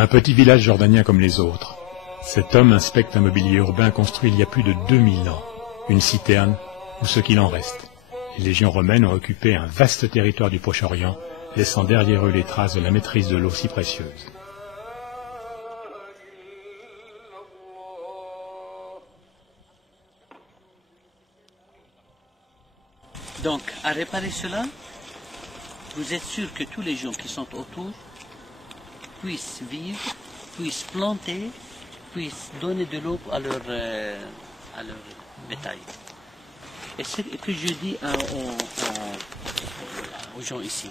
Un petit village jordanien comme les autres. Cet homme inspecte un mobilier urbain construit il y a plus de 2000 ans. Une citerne, ou ce qu'il en reste. Les légions romaines ont occupé un vaste territoire du Proche-Orient, laissant derrière eux les traces de la maîtrise de l'eau si précieuse. Donc, à réparer cela, vous êtes sûr que tous les gens qui sont autour puissent vivre, puissent planter, puissent donner de l'eau à leur bétail. Et ce que je dis aux gens ici,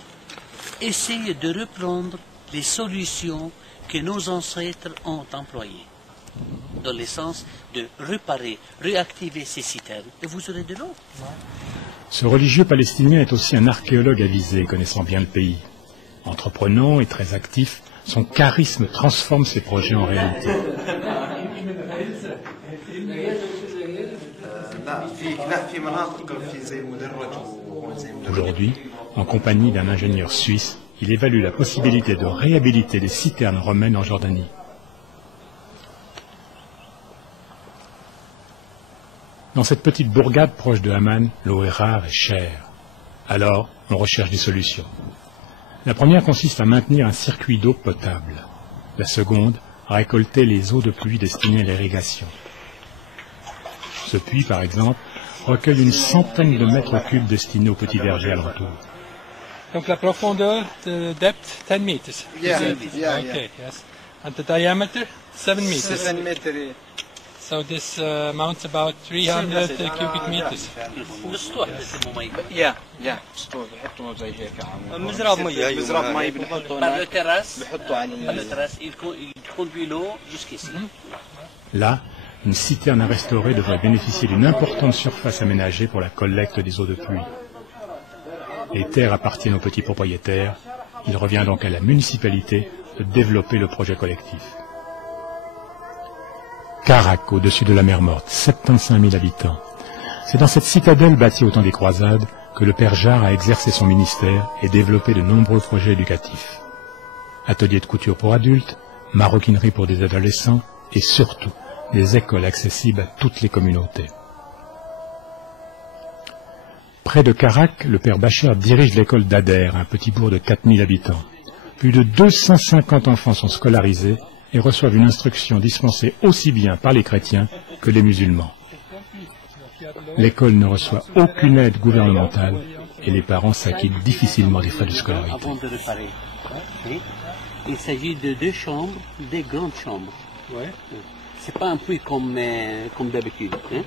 essayez de reprendre les solutions que nos ancêtres ont employées, dans le sens de réparer, réactiver ces citernes, et vous aurez de l'eau. Ce religieux palestinien est aussi un archéologue avisé, connaissant bien le pays. Entreprenant et très actif, son charisme transforme ses projets en réalité. Aujourd'hui, en compagnie d'un ingénieur suisse, il évalue la possibilité de réhabiliter les citernes romaines en Jordanie. Dans cette petite bourgade proche de Amman, l'eau est rare et chère. Alors, on recherche des solutions. La première consiste à maintenir un circuit d'eau potable. La seconde, à récolter les eaux de pluie destinées à l'irrigation. Ce puits, par exemple, recueille une centaine de mètres cubes destinés aux petits vergers alentour. Donc la profondeur, the depth, 10 meters. Yeah, Okay, yes. And the diameter, 7 meters. 7 meters. So this amounts about 300 cubic meters. السطوح بسموه مي. يا سطوح بحطوا زي هيك مزراب مي مزراب مي بنحطوا Par le terrasse, بحطوا على par le terrasse, il conduit l'eau jusqu'ici. Là, une citerne à restaurer devrait bénéficier d'une importante surface aménagée pour la collecte des eaux de pluie. Les terres appartiennent aux petits propriétaires. Il revient donc à la municipalité de développer le projet collectif. Karak, au-dessus de la mer Morte, 75 000 habitants. C'est dans cette citadelle bâtie au temps des croisades que le père Jarre a exercé son ministère et développé de nombreux projets éducatifs. Ateliers de couture pour adultes, maroquinerie pour des adolescents et surtout des écoles accessibles à toutes les communautés. Près de Karak, le père Bachar dirige l'école d'Ader, un petit bourg de 4000 habitants. Plus de 250 enfants sont scolarisés et reçoivent une instruction dispensée aussi bien par les chrétiens que les musulmans. L'école ne reçoit aucune aide gouvernementale et les parents s'acquittent difficilement des frais de scolarité. Avant de réparer, il s'agit de 2 chambres, des grandes chambres. Ouais. C'est pas un puits comme d'habitude. Hein?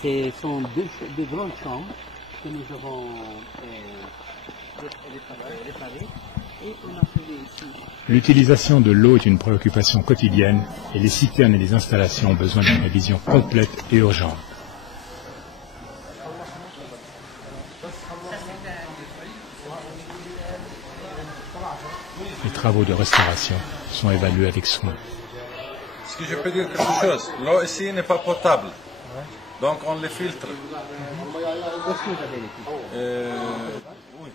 Ce sont deux grandes chambres que nous avons réparées et on a fait ici. L'utilisation de l'eau est une préoccupation quotidienne et les citernes et les installations ont besoin d'une révision complète et urgente. Les travaux de restauration sont évalués avec soin. Est-ce que je peux dire quelque chose? L'eau ici n'est pas potable. Donc on les filtre. Oui.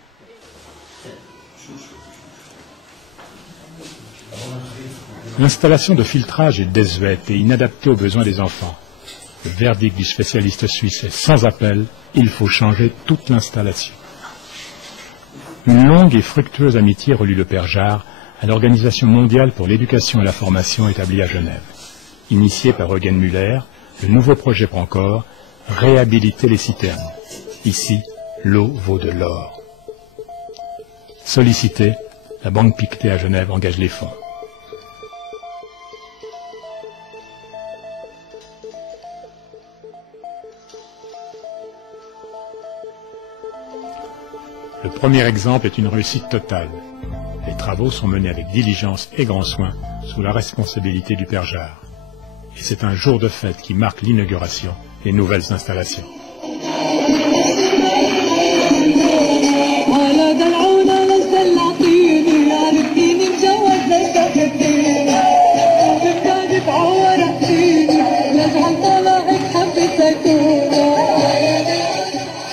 L'installation de filtrage est désuète et inadaptée aux besoins des enfants. Le verdict du spécialiste suisse est sans appel, il faut changer toute l'installation. Une longue et fructueuse amitié relie le père Jarre à l'Organisation mondiale pour l'éducation et la formation établie à Genève. Initié par Eugen Müller, le nouveau projet prend corps, réhabiliter les citernes. Ici, l'eau vaut de l'or. Sollicité, la Banque Pictet à Genève engage les fonds. Le premier exemple est une réussite totale. Les travaux sont menés avec diligence et grand soin, sous la responsabilité du père Jarre. Et c'est un jour de fête qui marque l'inauguration des nouvelles installations.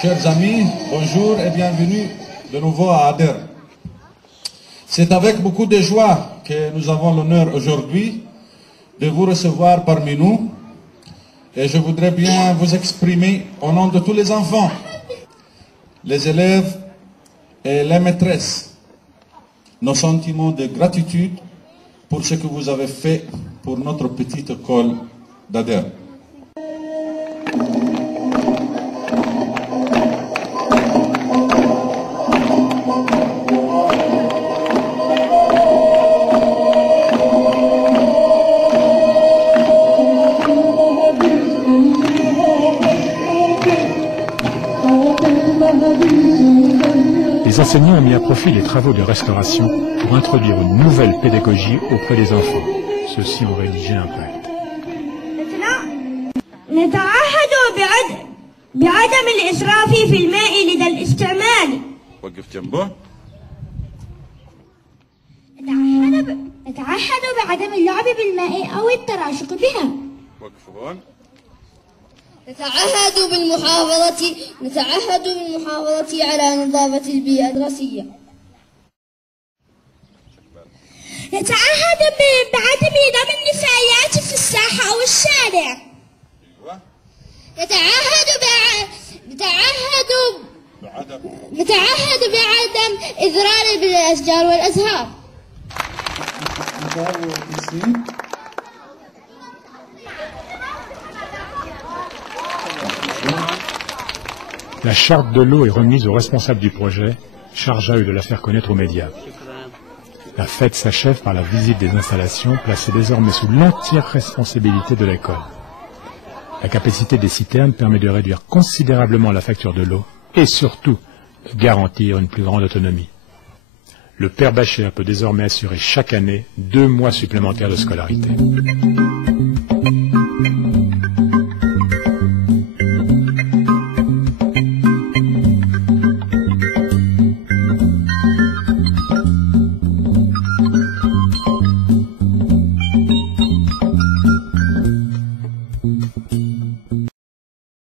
Chers amis, bonjour et bienvenue de nouveau à Ader. C'est avec beaucoup de joie que nous avons l'honneur aujourd'hui de vous recevoir parmi nous. Et je voudrais bien vous exprimer au nom de tous les enfants, les élèves et les maîtresses, nos sentiments de gratitude pour ce que vous avez fait pour notre petite école d'Ader. Les enseignants ont mis à profit les travaux de restauration pour introduire une nouvelle pédagogie auprès des enfants. Ceux-ci ont rédigé un pacte. نتعهد بعدم الإسراف في الماء لدى الاستعمال. وقف جنبه. نتعهد بعدم اللعب بالماء أو التراشق بها. وقف هون. نتعهد بالمحافظة على نظافة البيئة الدراسية. نتعهد بعدم ضم النفايات في الساحة أو الشارع. نتعهد بعدم إضرار بالأشجار والأزهار. La charte de l'eau est remise aux responsables du projet, charge à eux de la faire connaître aux médias. La fête s'achève par la visite des installations, placées désormais sous l'entière responsabilité de l'école. La capacité des citernes permet de réduire considérablement la facture de l'eau et surtout de garantir une plus grande autonomie. Le père Bacher peut désormais assurer chaque année 2 mois supplémentaires de scolarité.